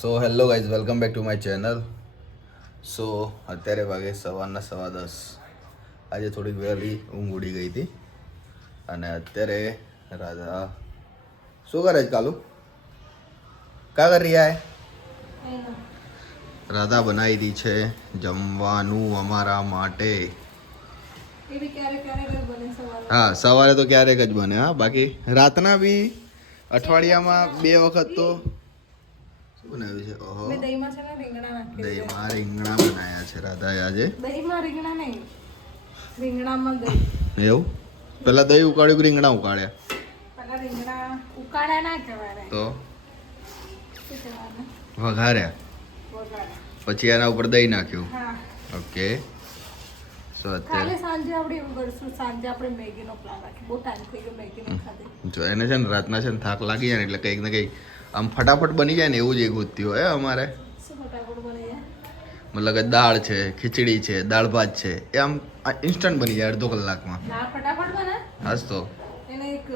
So hello guys, welcome back to my channel. So અત્યારે વાગે સવારના 10:15. આજે થોડીક વહેલી ઊંઘ ઉડી ગઈ હતી અને અત્યારે રાધા શું કરે છે? કાલુ કા કરી રહ્યા હે? રાધા બનાવી દી છે જમવાનું અમારા માટે. હા, સવારે તો ક્યારેક જ બને. હા, બાકી રાતના બી અઠવાડિયામાં 2 વખત તો બનાવ્યું છે. ઓહો, દહીંમાં રીંગણા બનાવ્યા છે રાધાએ આજે. દહીંમાં રીંગણા નહીં, રીંગણામાં દહીં. એવું? પેલા દહીં ઉકાળ્યું કે રીંગણા ઉકાળ્યા? પેલા રીંગણા ઉકાળ્યા ના કહેવાય તો વઘાર્યા, પછી એના ઉપર દહીં નાખ્યું. ઓકે. સો અત્યારે સાંજે આપણે એવું કરશું, સાંજે આપણે મેગીનો પ્લાન રાખીએ. બહુ ટાઈમ થઈ ગયો મેગી નહીં ખાધી. જો એને છે ને રાતના છે ને થાક લાગી જાય ને એટલે કંઈક ને કંઈક આમ ફટાફટ બની જાય ને એવું જ એક ગોતતી હોય અમારે. મતલબ કે દાળ છે, ખીચડી છે, દાળ ભાત છે, એ આમ ઇન્સ્ટન્ટ બની જાય અડધો કલાકમાં. ફટાફટ બને? હાસ તો. એને એક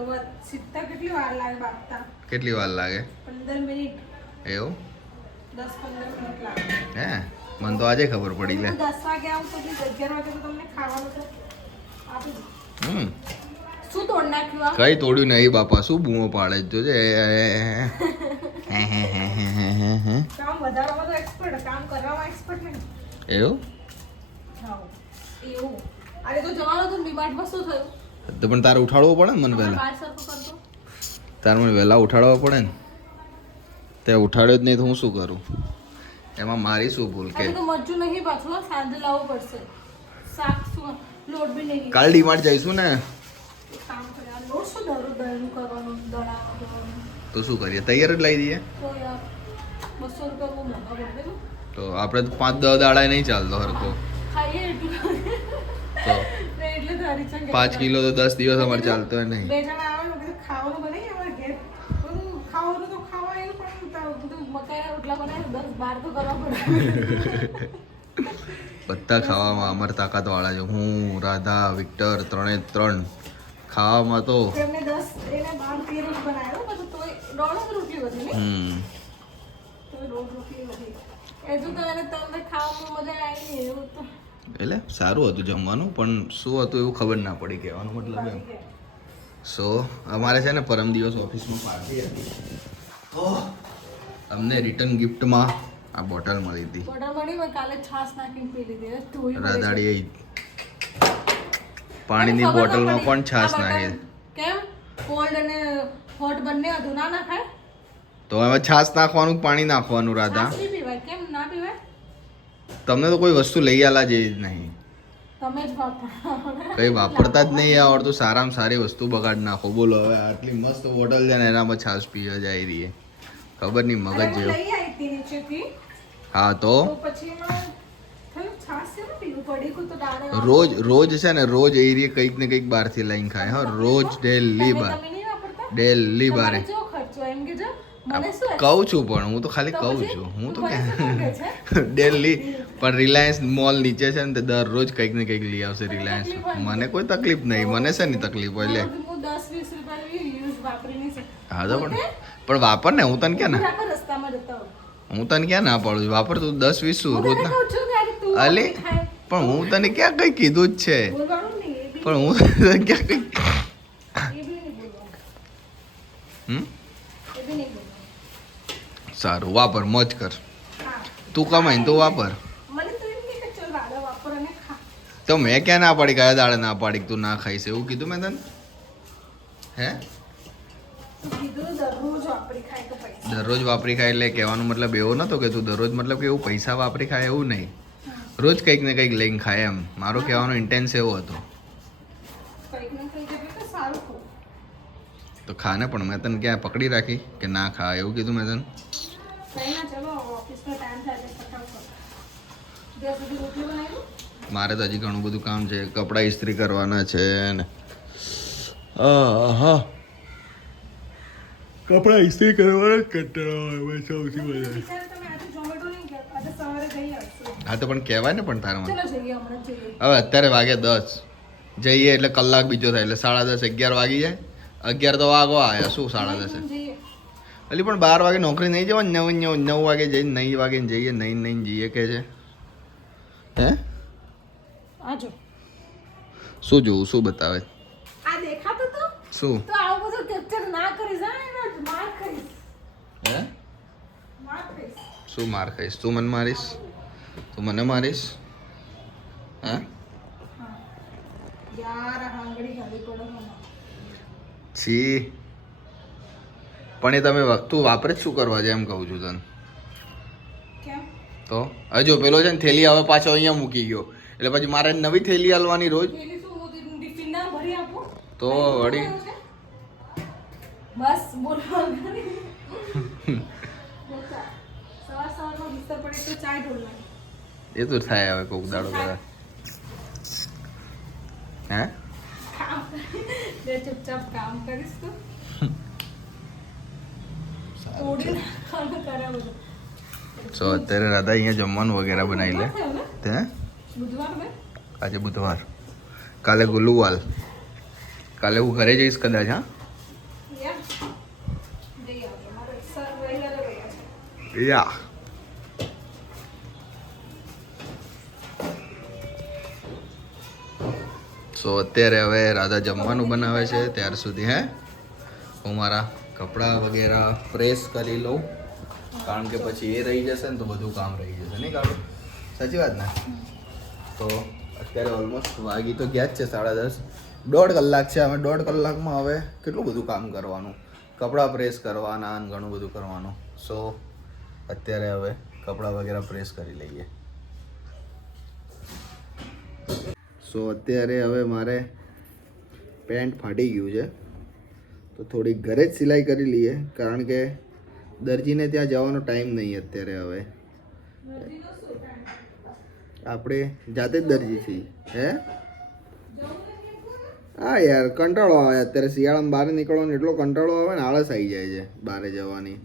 સીધા કેટલી વાર લાગે બાફતા? કેટલી વાર લાગે? 15 મિનિટ. એવું? 10-15 મિનિટ લાગે. હે, મને તો આજે ખબર પડી. લે 10 વાગે આવું તો 11 વાગે તો તમને ખાવાનું તો આપી દઉં. શું તોડ નાખ્યું? કઈ તોડ્યું નહીં બાપા, શું બૂમો પાડે જોજે. કામ વધારવામાં તો એક્સપર્ટ, કામ કરવામાં એક્સપર્ટ નહીં. એવું? હા, એવું. આજે તો જવાનું હતું ડિમાર્ટમાં, શું થયું? તો પણ તારે ઉઠાડવો પડે ને મને વહેલા. તારે મને વહેલા ઉઠાડવા પડે ને. તે ઉઠાડ્યો જ નહીં તો હું શું કરું? એમાં મારી શું ભૂલ? કે તો મરચું નહીં પાછું, સાંજે લાવવું પડશે. શાક શું લોટ બી નહીં. કાલ ડીમાર્ટ જઈશું ને. કામ કર્યા લોટ શું દરું દરું કરવાનું, દળાવાનું તો શું કરીએ? તૈયાર જ લઈ દઈએ. તો યાર 200 રૂપિયા બહુ મોંઘા પડે ને. તો આપણે 5-10 દાડા નહીં ચાલતો હરકો. ખાઈએ એટલું તો એટલે ધારી છે 5 કિલો તો 10 દિવસ અમારે ચાલતો હોય નહીં. બે જણા આવે ને બધું ખાવાનું બનાવીએ અમારે ઘેર. બધું ખાવાનું તો ખાવાય પણ બધું મકાઈના રોટલા બનાવીએ 10-12 તો કરવા પડે. બધા ખાવામાં અમારે તાકાત વાળા છે. હું, રાધા, વિક્ટર, 3 ખાવામાં તો એમને 10 એને 12 રોટ બનાવ્યો પછી તો દોઢ રોટલી વધી ને. તો દોઢ રોટલી વધી. એ જો તો એને તમને ખાવામાં મજા આવી નહીં એવું તો. એટલે સારું હતું જમવાનું, પણ શું હતું એવું ખબર ના પડી. કહેવાનો મતલબ એમ. સો અમારે છે ને પરમ દિવસ ઓફિસમાં પાર્ટી હતી તો અમને રિટર્ન ગિફ્ટમાં આ બોટલ મળી હતી. બોટલ મળી મેં કાલે છાશ નાખીને પી લીધી. રાધાડીએ પાણીની બોટલમાં પણ છાશ નાખી. કેમ? કોલ્ડ અને હોટ બંને હતું, ના નાખાય? તો હવે છાશ નાખવાનું, પાણી નાખવાનું. રાધા પીવાય, કેમ ના પીવાય? તમને તો કોઈ વસ્તુ લઈ આલા જેવી જ નહીં. તમે જ વાપરો. કઈ વાપરતા જ નહીં આવડતું. સારામાં સારી વસ્તુ બગાડ નાખો. બોલો હવે આટલી મસ્ત બોટલ છે ને એનામાં છાશ પીવા જાય રહી. ખબર નહીં મગજ જેવું. હા તો રોજ છે ને રોજ એ રીતે કંઈક ને કંઈક બહારથી લઈને ખાય. હા, રોજ ડેલી બાર બારે કહું છું, પણ હું તો ખાલી કહું છું. હું તો ડેલી પણ રિલાયન્સ મોલ નીચે છે ને તે દરરોજ કંઈક ને કંઈક લઈ આવશે રિલાયન્સ. મને કોઈ તકલીફ નહીં. મને છે ની તકલીફ હોય લે. હા તો પણ વાપર ને. હું તને ક્યાં ના પાડું છું? વાપર તું 10-20 શું રોજ ના. અલે પણ હું તને ક્યાં કઈ કીધું જ છે. પણ હું તને ક્યાં કઈ સારું વાપર, મોજ કર. તું કમાઈ ને તું વાપર. તો મેં ક્યાં ના પાડી? કયા દાડે ના પાડી તું ના ખાઈશ એવું કીધું મેં તને? હે, દરરોજ વાપરી ખાય એટલે કહેવાનો મતલબ એવો નતો કે તું દરરોજ મતલબ કે એવું પૈસા વાપરી ખાય એવું નહીં. રોજ કંઈક ને કંઈક લઈને ખાય એમ મારો કહેવાનો ઇન્ટેન્સ એવો હતો. તો ખાને, પણ મેં તને ક્યાં પકડી રાખી કે ના ખા એવું કીધું મેં તને? મારે તો હજી ઘણું બધું કામ છે. કપડાં ઇસ્ત્રી કરવાના છે ને. હા, કપડાં ઇસ્ત્રી કરવાના કંટાળો આવે સૌથી વધારે. હા તો પણ કહેવાય ને. પણ તારા હવે અત્યારે વાગે 10 જઈએ એટલે કલાક બીજો થાય એટલે 10:30 11 વાગી જાય. 11 તો વાગવા આવ્યા. શું 10:30? અલી પણ 12 વાગે નોકરી નહીં જવાની? 9 વાગે જઈને 9 વાગે જઈએ, 9 જઈએ કે છે હે? આજો શું જોવું? શું બતાવે? આ દેખાતું તો શું? તો આવું બધું કેપ્ચર ના કરી જાય ને માર ખાઈશ. હે? માર ખાઈશ. શું માર ખાઈશ? તું મને મારીશ? તું મને મારીશ? હે? યાર હાંગડી ખાલી પડો મને. છી. પણ એ તમે તું વાપરે જ શું કરવા છે એમ કહું છું તને. કેમ? તો હજુ પેલો છે ને થેલી હવે પાછો અહીંયા મૂકી ગયો એટલે પછી મારે નવી થેલી હાલવાની રોજ. થેલી શું હું ટિફિન ના ભરી આપું? તો વળી બસ બોલવાનું નહીં. સવારમાં બિસ્તર પડે તો ચાય ઢોલવાની. એ તો થાય હવે કોક દાડો કરા. હે? કામ બે ચૂપચાપ કામ કરીશ તો તોડી નાખવાનું કરે બધું. સો અત્યારે રાધા અહીંયા જમવાનું વગેરે બનાવી લે. હે? બુધવાર ને? આજે બુધવાર, કાલે ગુલુવાલ. કાલે હું ઘરે જઈશ કદાચ. હા યા સો અત્યારે હવે રાધા જમવાનું બનાવે છે ત્યાર સુધી હે હું મારા કપડાં વગેરે પ્રેસ કરી લઉં, કારણ કે પછી એ રહી જશે ને તો બધું કામ રહી જશે. નહીં કાઢું? સાચી વાત ને? તો અત્યારે ઓલમોસ્ટ વાગી તો ગયા જ છે 10:30. 1.5 કલાક છે. અમે 1.5 કલાકમાં હવે કેટલું બધું કામ કરવાનું, કપડાં પ્રેસ કરવાના અને ઘણું બધું કરવાનું. સો અત્યારે હવે કપડાં વગેરે પ્રેસ કરી લઈએ. સો અત્યારે હવે મારે પેન્ટ ફાટી ગયું છે તો થોડી ઘરે જ સિલાઈ કરી લઈએ, કારણ કે દરજીને ત્યાં જવાનો ટાઈમ નહીં અત્યારે. હવે આપણે જાતે જ દરજી છીએ. હે? હા યાર કંટાળો આવે અત્યારે શિયાળામાં બહાર નીકળવાનો એટલો કંટાળો આવે ને, આળસ આવી જાય છે બહાર જવાની.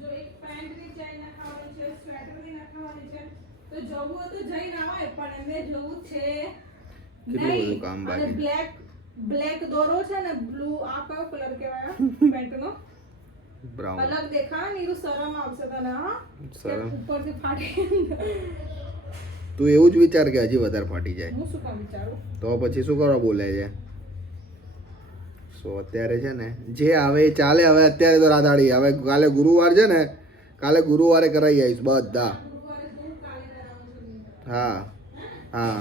કેટલું બધું કામ બાકી. બ્લેક દોરો છે ને બ્લુ, આ કયો કલર કહેવાય પેન્ટનો? બ્રાઉન. અલગ દેખાય ને, શરમ આવશે તને. હા શરમ ઉપરથી ફાટી. તું એવું જ વિચાર કે હજી વધારે ફાટી જાય. હું શું કામ વિચારું? તો પછી શું કરવા બોલે છે? સો અત્યારે છે ને જે આવે એ ચાલે. હવે અત્યારે તો રાધાડી, હવે કાલે ગુરુવાર છે ને, કાલે ગુરુવારે કરાવી આવીશ બધા. હા હા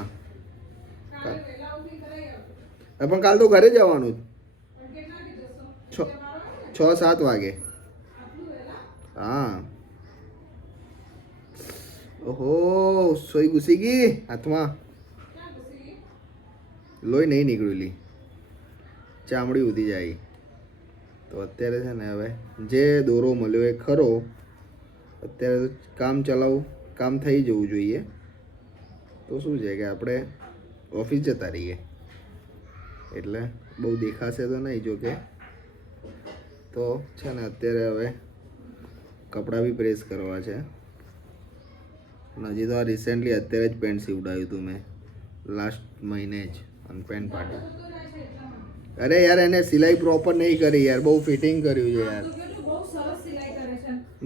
પણ કાલ તો ઘરે જવાનું જ 6-7 વાગે. હા. ઓહો સોઈ ઘૂસી ગઈ હાથમાં. લોહી નહીં નીકળેલી, ચામડી ઉધી જાય. તો અત્યારે છે ને હવે જે દોરો મળ્યો એ ખરો. અત્યારે તો કામ ચલાવું, કામ થઈ જવું જોઈએ. તો શું છે કે આપણે ઓફિસ જતા રહીએ એટલે બહુ દેખાશે તો નહીં. જો કે તો છે ને અત્યારે હવે કપડાં બી પ્રેસ કરવા છે. હજી તો આ રિસેન્ટલી અત્યારે જ પેન્ટ સીવડાવ્યું હતું મેં, લાસ્ટ મહિને જ. અને પેન્ટ પાટી. અરે યાર એને સિલાઈ પ્રોપર નહીં કરી યાર, બહુ ફિટિંગ કર્યું છે યાર.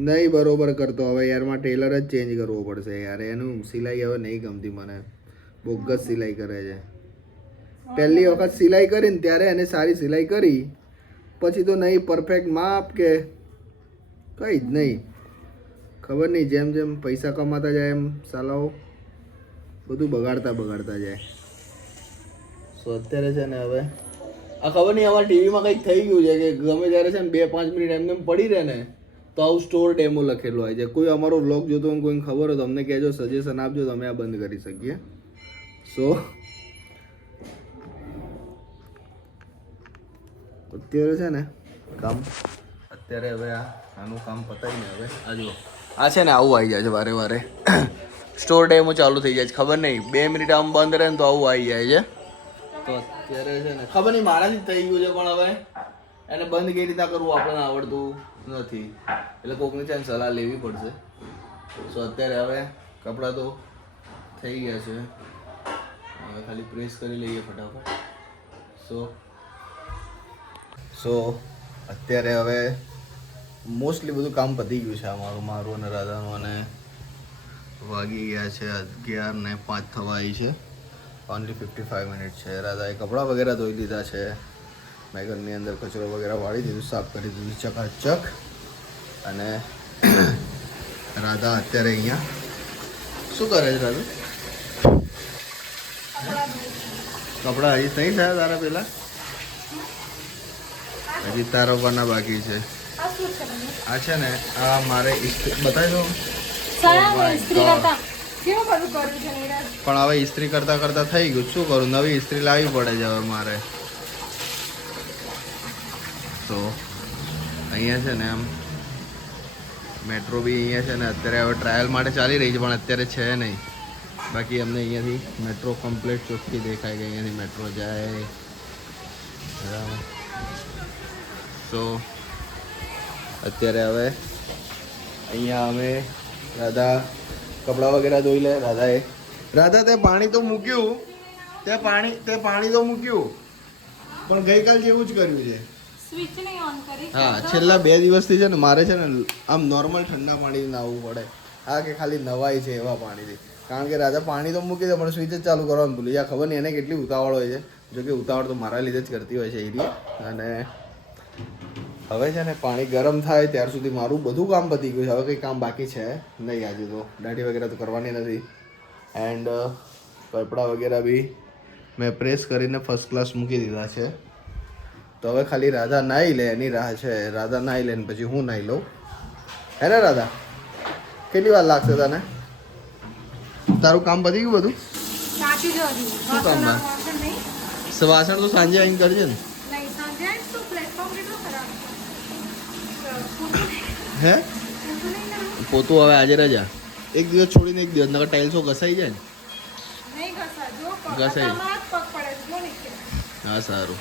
નહીં બરોબર કરતો. હવે યારમાં ટેલર જ ચેન્જ કરવો પડશે યાર. એનું સિલાઈ હવે નહીં ગમતી મને, બોગસ સિલાઈ કરે છે. પહેલી વખત સિલાઈ કરીને ત્યારે એને સારી સિલાઈ કરી, પછી તો નહીં પરફેક્ટ માપ કે કંઈ જ નહીં. ખબર નહીં, જેમ જેમ પૈસા કમાતા જાય એમ સાલાઓ બધું બગાડતા જાય. સો અત્યારે છે ને હવે આ ખબર નહીં અમારા ટીવીમાં કંઈક થઈ ગયું છે કે ગમે ત્યારે છે ને 2-5 મિનિટ એમને પડી રહે ને તો આવું સ્ટોર ડેમો લખેલું હોય છે. કોઈ અમારો વ્લોગ જોતો હોય, કોઈને ખબર હોય તો અમને કહેજો, સજેશન આપજો, તો અમે આ બંધ કરી શકીએ. સો અત્યારે છે ને કામ, અત્યારે હવે આનું કામ પતાવીને હવે આ જુઓ આ છે ને આવું આવી જાય છે વારે સ્ટોર ડેમો ચાલુ થઈ જાય છે. ખબર નહીં 2 મિનિટ આમ બંધ રહે ને તો આવું આવી જાય છે. તો અત્યારે છે ને ખબર નહીં મારાથી થઈ ગયું છે, પણ હવે એને બંધ કઈ રીતના કરવું આપણને આવડતું નથી, એટલે કોકની છે ને સલાહ લેવી પડશે. સો અત્યારે હવે કપડાં તો થઈ ગયા છે, હવે ખાલી પ્રેસ કરી લઈએ ફટાફટ. સો અત્યારે હવે મોસ્ટલી બધું કામ પતી ગયું છે મારું અને રાધાનું. અને વાગી ગયા છે 11:05 થવા આવી છે. ઓનલી 55 મિનિટ છે. રાધાએ કપડાં વગેરે ધોઈ લીધા છે. મેં ઘરની અંદર કચરો વગેરે વાળી દીધું, સાફ કરી દીધું ચકાચક. અને રાધા અત્યારે અહીંયા શું કરે છે? રાધા કપડાં હજી થઈ થયા તારા પેલા? હજી તારવવાના બાકી છે. આ છે ને આ મારે બતાવી દો. પણ હવે ઇસ્ત્રી કરતા કરતા થઈ ગયું. શું કરું? નવી ઇસ્ત્રી લાવવી પડે છે હવે મારે. તો અહીંયા છે ને આમ મેટ્રો બી અહીંયા છે ને અત્યારે હવે ટ્રાયલ માટે ચાલી રહી છે, પણ અત્યારે છે નહીં. બાકી અમને અહીંયાથી મેટ્રો કમ્પ્લીટ ચોખ્ખી દેખાય કે અહીંયાથી મેટ્રો જાય. બરાબર. તો અત્યારે હવે અહીંયા અમે રાધા કપડાં વગેરે ધોઈ લે. રાધા તે પાણી તો મૂક્યું, તે પાણી તો મૂક્યું, પણ ગઈકાલ જેવું જ કર્યું છે. હા, છેલ્લા 2 દિવસથી છે ને મારે છે ને આમ નોર્મલ ઠંડા પાણીથી નાહવું પડે. હા, કે ખાલી નવાય છે એવા પાણીથી. કારણ કે રાધા પાણી તો મૂકી દે પણ સ્વિચ જ ચાલુ કરવાનું ભૂલી જાય. ખબર નહીં એને કેટલી ઉતાવળ હોય છે. જો કે ઉતાવળ તો મારા લીધે જ કરતી હોય છે એરિયા. અને હવે છે ને પાણી ગરમ થાય ત્યાર સુધી મારું બધું કામ પતી ગયું છે. હવે કંઈ કામ બાકી છે નહીં આજે. તો દાઢી વગેરે તો કરવાની નથી. એન્ડ કપડાં વગેરે બી મેં પ્રેસ કરીને ફર્સ્ટ ક્લાસ મૂકી દીધા છે. તો હવે ખાલી રાધા નાહી લે એની રાહ છે. રાધા નાહી લે ને પછી હું નાહી લઉં. હે ને રાધા? કેટલી વાર લાગશે તને? તારું કામ પતી ગયું બધું? શું કામ બા? વાસણ તો સાંજે આવીને કરજે ને. હે પોતું હવે આજે રજા. એક દિવસ છોડીને એક દિવસ, નકર ટાઇલ્સો ઘસાઈ જાય ને. ઘસાઈ. હા સારું.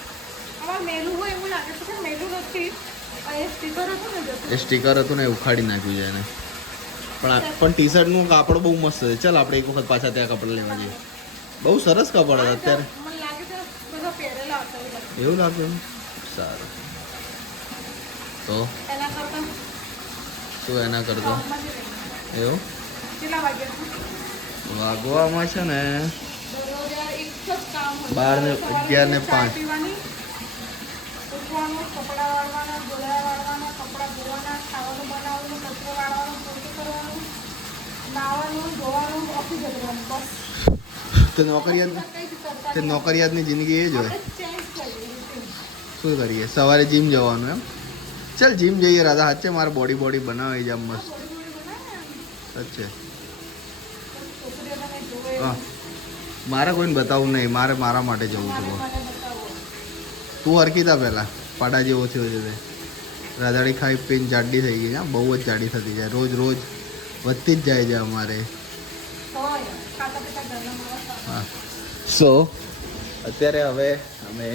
એ સ્ટીકર હતું ને ઉખાડી નાખ્યું છે એને. પણ ટી શર્ટનું કાપડ બહુ મસ્ત છે. ચાલ આપણે એક વખત પાછા ત્યાં કપડાં લેવા જઈએ. બહુ સરસ કપડ હતા અત્યારે. એવું લાગ્યું? સારું. તો શું એના કરતો એવું વાગવામાં છે ને 12:05. તે નોકરિયાતની જિંદગી એ જ હોય. શું કરીએ? સવારે જીમ જવાનું એમ? ચાલ જીમ જઈએ રાધા. સાચે મારે બોડી બનાવી છે મસ્ત. સાચે હા, મારે કોઈને બતાવવું નહીં. મારે મારા માટે જવું છે. તું હરકી તા પહેલાં પાડા જેવો થયો છે તે. રાધાડી ખાઈ પીને જાડી થઈ ગઈ. હા, બહુ જ જાડી થતી જાય. રોજ વધતી જ જાય છે અમારે. હા. સો અત્યારે હવે અમે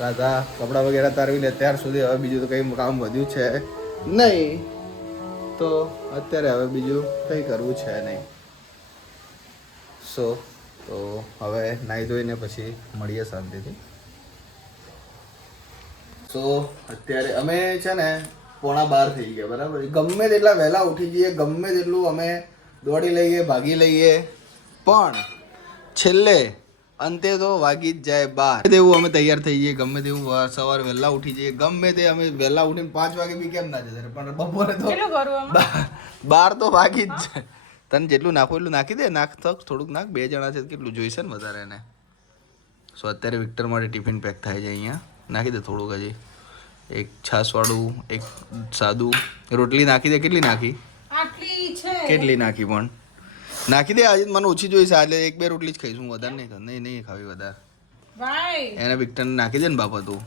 રાધા કપડાં વગેરે તારવી લે ત્યાર સુધી હવે બીજું તો કંઈ કામ વધ્યું છે નહીં. તો અત્યારે હવે બીજું કંઈ કરવું છે નહીં. સો તો હવે નાહી ધોઈને પછી મળીએ શાંતિથી. સો અત્યારે અમે છે ને 11:15 થઈ ગયા. બરાબર. ગમે તેટલા વહેલા ઉઠી જઈએ, ગમે તેટલું અમે દોડી લઈએ, ભાગી લઈએ, પણ છેલ્લે અંતે તો વાગી જ જાય 12. તેવું અમે તૈયાર થઈ જઈએ. ગમે તેવું સવારે વહેલા ઉઠી જઈએ. ગમે તે અમે વહેલા ઉઠીને 5 વાગે બી કેમ ના જતા, પણ બપોરે તો 12 તો વાગી જ જાય. તને જેટલું નાખવું એટલું નાખી દે. નાખ તો થોડુંક નાખ. 2 જણા છે કેટલું જોઈશે ને વધારે એને. સો અત્યારે વિક્ટર માટે ટિફિન પેક થાય છે અહીંયા. નાખી દે થોડુંક. હજી એક છાશવાળું, એક સાદું. રોટલી નાખી દે. કેટલી નાખી? કેટલી નાખી? પણ નાખી દે. આજે મને ઓછી જોઈશે. આજે 1-2 રોટલી જ ખાઈશું. વધારે નહીં ખાવ. નહીં ખાવી વધારે. એને વિક્ટરને નાખી દે ને બાપા તું.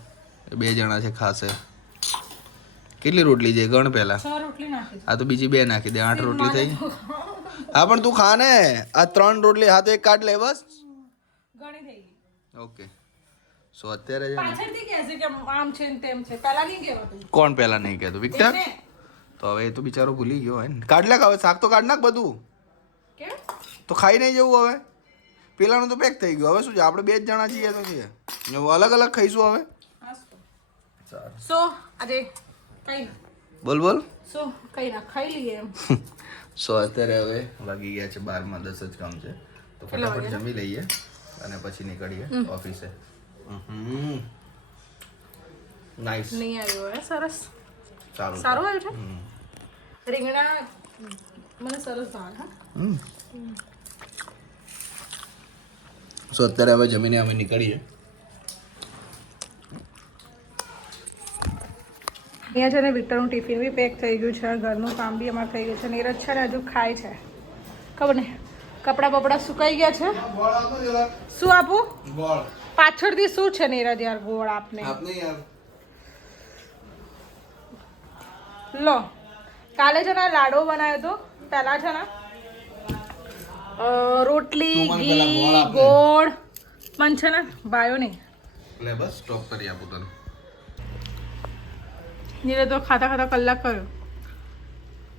2 જણા છે ખાશે. કેટલી રોટલી છે ગણ પહેલા? હા તો બીજી 2 નાખી દે. 8 રોટલી થઈ. હા પણ તું ખા ને. આ 3 રોટલી. હા તો એક કાઢ લે બસ. ઓકે. સો અત્યારે કોણ પહેલા નહીં કહેતું? વિક્ટર. તો હવે એ તો બિચારો ભૂલી ગયો હોય ને. કાઢ લે હવે. શાક તો કાઢ નાખ બધું. તો ખાઈ નહીં જવું હવે. પેલાનું તો પેક થઈ ગયું. હવે શું છે? આપણે 2 જ જણા છીએ તો છીએ. અલગ અલગ ખાઈશું હવે. સો આજે કઈ બોલ બોલ. શું કઈ ના ખાઈ લઈએ એમ. સો અત્યારે હવે વાગી ગયા છે 12:10 જ કામ છે, તો ફટાફટ જમી લઈએ અને પછી નીકળીએ ઓફિસે. નાઈસ. નહીં આવ્યો હે? સરસ. સારું સારું આવ્યું છે. રીંગણા મને સરસ ભાવે. હા સો અત્યારે હવે જમીને અમે નીકળીએ. અહીંયા છે ને વિક્ટરનું ટિફિન બી પેક થઈ ગયું છે, ઘરનું કામ બી અમારે થઈ ગયું છે. નીરજ છે ને હજુ ખાય છે, ખબર નહીં. કપડાં બપડા સુકાઈ ગયા છે. શું આપું? પાછળથી શું છે નીરજ યાર? ગોળ આપને લો. કાલે છે ને લાડવો બનાવ્યો હતો. પહેલા છે ને રોટલી, ઘી, ગોળ. મન છે ને ભાયો નહીં. લે બસ સ્ટોપ કરી આપું તને. નીરજ તો ખાતા ખાતા કલાક કર્યો.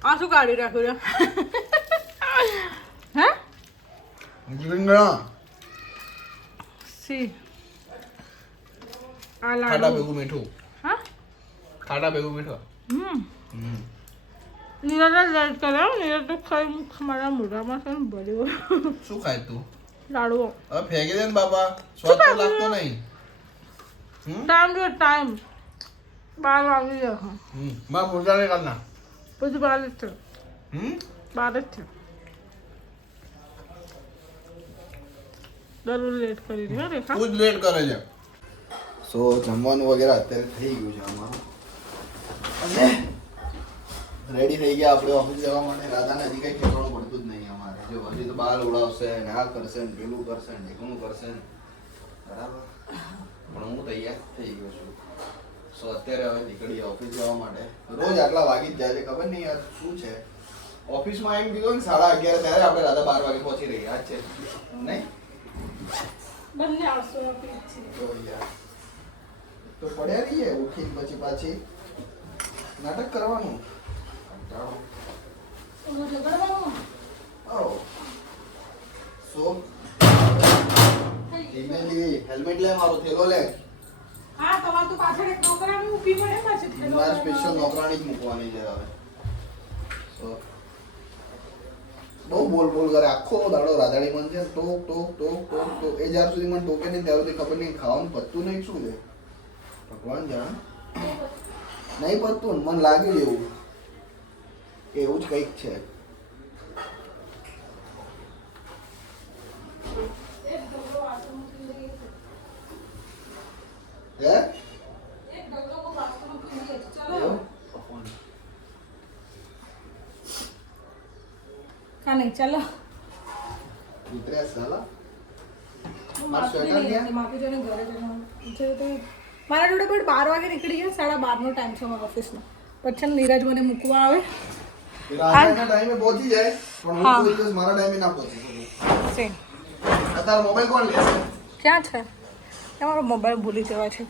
આ શું કાઢી રાખ્યું છે? હે? રીંગણા સી આ ખાટા લાડુ. ભેગું મીઠું. હા ખાટા ભેગું મીઠું. નીરજ લેટ કર્યો. નીરજ તો ખાઈ મુખ મારા મોઢામાં છે ને ભર્યો. શું ખાય તું? લાડવો. હવે ફેંકી દે ને બાપા, સ્વાદ તો લાગતો નહીં. ટાઈમ જો ટાઈમ 12 વાગી ગયા. માં પોતાને કાઢ ના. પછી 12 જ છે. 12 જ છે. દરરોજ લેટ કરી દે રેખા. તું જ લેટ કરે છે. સો જમવાનું વગેરે અત્યારે થઈ ગયું છે અમારું અને રેડી થઈ ગયા આપણે ઓફિસ જવા માટે. રાધાને હજી કંઈ ઠેકાણું પડતું જ નહીં અમારે. જો હજી તો બાલ ઉડાવશે ને આ કરશે ને પેલું કરશે ને ઢીકણું કરશે ને બરાબર, પણ હું તૈયાર થઈ ગયો છું. સો અત્યારે હવે નીકળીએ ઓફિસ જવા માટે. રોજ આટલા વાગી જ જાય છે, ખબર નહીં યાર શું છે. ઓફિસમાં એમ કીધું ને 11:30 ત્યારે આપણે રાધા 12 વાગે પહોંચી રહી. આજ છે નહીં? બંને આવશો ઓફિસ છે. તો યાર તો પડ્યા રહીએ ઉઠીને પછી પાછી નાટક કરવાનું. કંટાળો. ઓ સો હેલ્મેટ લે, મારો થેલો લે. હા તમારે તો પાછળ એક નોકરાણી ઊભી પડે પાછી થેલો. મારે સ્પેશિયલ નોકરાણી જ મૂકવાની છે હવે. સો બહુ બોલ બોલ કરે આખો દાડો. રાધાડી મન છે ટોક ટોક ટોક ટોક ટોક. એ જ્યાર સુધી મને ટોકે નહીં ત્યાં સુધી ખબર નહીં ખાવાનું પતતું નહીં. શું છે ભગવાન જાણે. નહીં પતતું ને મને લાગ્યું એવું એવું જ કંઈક છે. હે એવું? કા નહીં ચાલો. ઉતર્યા સાલા. માફી જોને ઘરે જવાનું છે તો મારા જોડે પણ 12 વાગે નીકળી ગયા. 12:30 નો ટાઈમ છે મારા ઓફિસનો. પછી નીરજ મને મૂકવા આવે. રાતના ટાઈમે પહોંચી જાય પણ હું કોઈ દિવસ મારા ટાઈમે ના પહોંચી શકું. સેમ. અત્યારે મોબાઈલ કોણ લેશે? ક્યાં છે? તમારો મોબાઈલ ભૂલી જવા છે.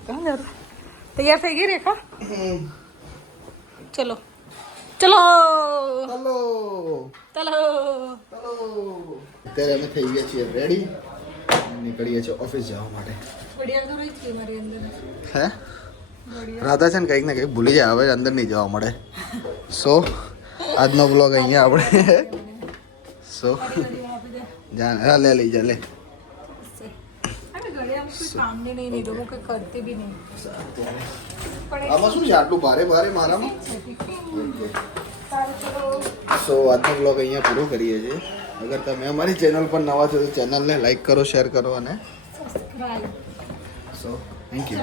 તૈયાર થઈ ગઈ રેખા? ચલો ચલો હલો ચલો. અત્યારે અમે થઈ ગયા છીએ રેડી, નીકળીએ છીએ ઓફિસ જવા માટે. ઘડિયાળ તો રહી જ ગઈ મારી અંદર. હે રાધા છે ને કંઈક ને કંઈક ભૂલી જાય, હવે અંદર નહીં જવા મળે. સો આજનો બ્લોગ અહીંયા આપણે સો જા લે લઈ જા લે. કામની નહીં લીધો હું કંઈ કરતી બી નહીં. આમાં શું છે આટલું ભારે ભારે મારામાં? સો આજનો બ્લોગ અહીંયા પૂરો કરીએ છીએ. અગર તમે અમારી ચેનલ પર નવા છો તો ચેનલને લાઈક કરો, શેર કરો અને સબસ્ક્રાઇબ. So thank you.